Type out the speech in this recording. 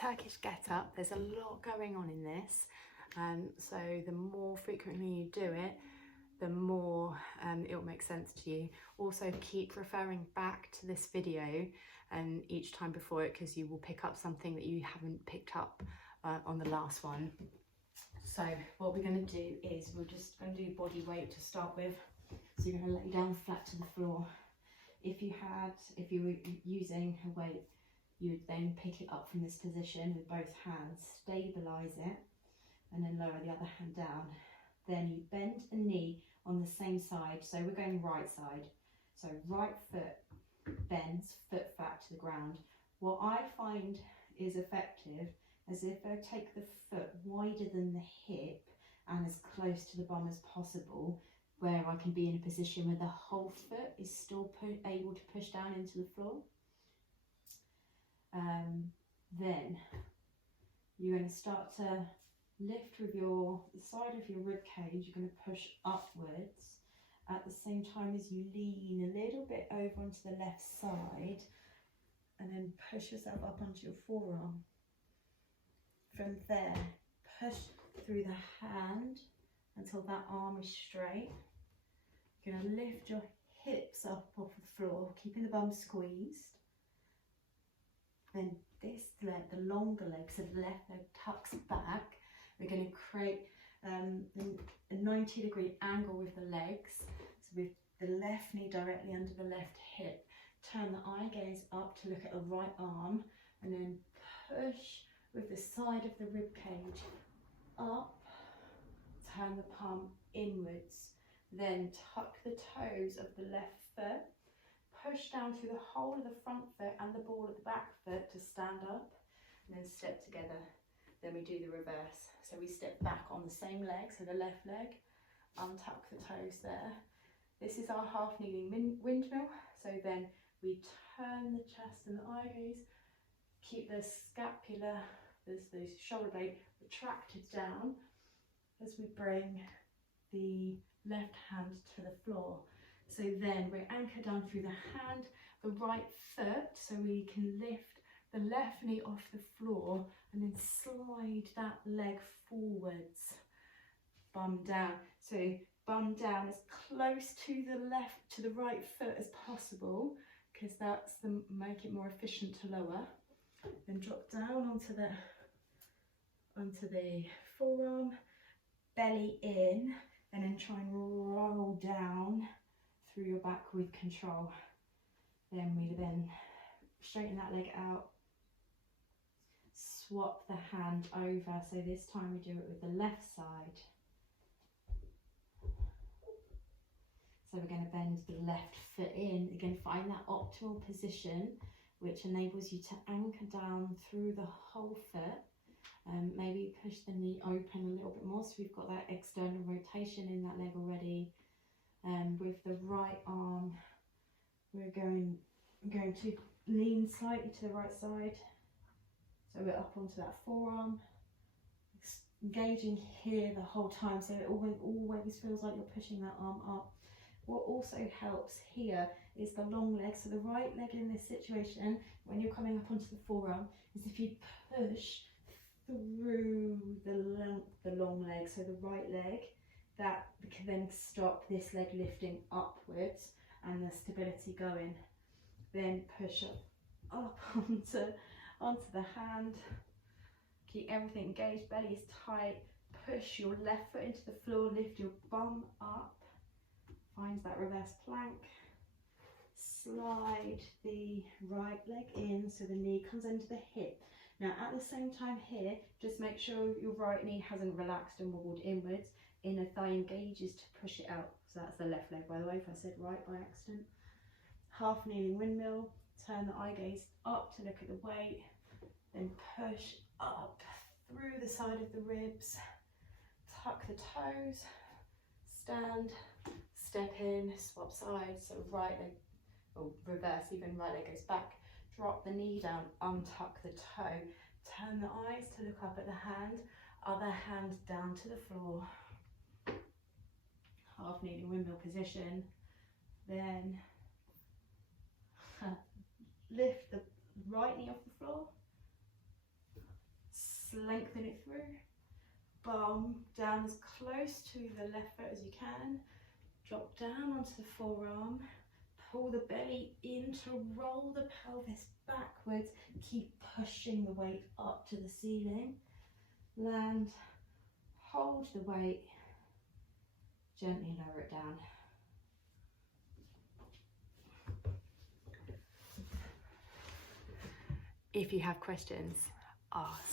Turkish get up. There's a lot going on in this, so the more frequently you do it, the more it'll make sense to you. Also, keep referring back to this video each time before it, because you will pick up something that you haven't picked up on the last one. So what we're going to do is we're just going to do body weight to start with. So you're going to lay down flat to the floor. If you were using a weight, you would then pick it up from this position with both hands, stabilise it, and then lower the other hand down. Then you bend the knee on the same side, so we're going right side. So right foot bends, foot flat to the ground. What I find is effective is if I take the foot wider than the hip and as close to the bum as possible, where I can be in a position where the whole foot is still able to push down into the floor. Then you're going to start to lift with the side of your rib cage. You're going to push upwards at the same time as you lean a little bit over onto the left side, and then push yourself up onto your forearm. From there, push through the hand until that arm is straight. You're going to lift your hips up off the floor, keeping the bum squeezed. Then this leg, the longer leg, so the left leg tucks back. We're going to create a 90-degree angle with the legs. So with the left knee directly under the left hip, turn the eye gaze up to look at the right arm, and then push with the side of the rib cage up, turn the palm inwards, then tuck the toes of the left foot, push down through the whole of the front foot and the ball of the back foot to stand up, and then step together. Then we do the reverse. So we step back on the same leg, so the left leg, untuck the toes there. This is our half kneeling windmill. So then we turn the chest and the eye gaze, keep the scapula, the shoulder blade retracted down as we bring the left hand to the floor. So then we're anchored down through the hand, the right foot, so we can lift the left knee off the floor and then slide that leg forwards, bum down. So bum down as close to the right foot as possible, because that's make it more efficient to lower. Then drop down onto the forearm, belly in, and then try and roll down through your back with control. Then we straighten that leg out, swap the hand over. So this time we do it with the left side. So we're going to bend the left foot in. Again, find that optimal position, which enables you to anchor down through the whole foot. Maybe push the knee open a little bit more, so we've got that external rotation in that leg already. With the right arm, we're going to lean slightly to the right side, so we're up onto that forearm, engaging here the whole time, so it always feels like you're pushing that arm up. What also helps here is the long leg. So the right leg in this situation, when you're coming up onto the forearm, is if you push through the long leg, so the right leg, that can then stop this leg lifting upwards and the stability going. Then push up onto the hand, keep everything engaged, belly is tight, push your left foot into the floor, lift your bum up, find that reverse plank, slide the right leg in so the knee comes into the hip. Now at the same time here, just make sure your right knee hasn't relaxed and wobbled inwards. Inner thigh engages to push it out. So that's the left leg, by the way, if I said right by accident. Half kneeling windmill, turn the eye gaze up to look at the weight, then push up through the side of the ribs, tuck the toes, stand, step in, swap sides, so right leg, or reverse, even right leg goes back, drop the knee down, untuck the toe, turn the eyes to look up at the hand, other hand down to the floor, half kneeling windmill position, then lift the right knee off the floor, lengthen it through. Bum down as close to the left foot as you can. Drop down onto the forearm. Pull the belly in to roll the pelvis backwards. Keep pushing the weight up to the ceiling. Land, hold the weight, gently lower it down. If you have questions, ask.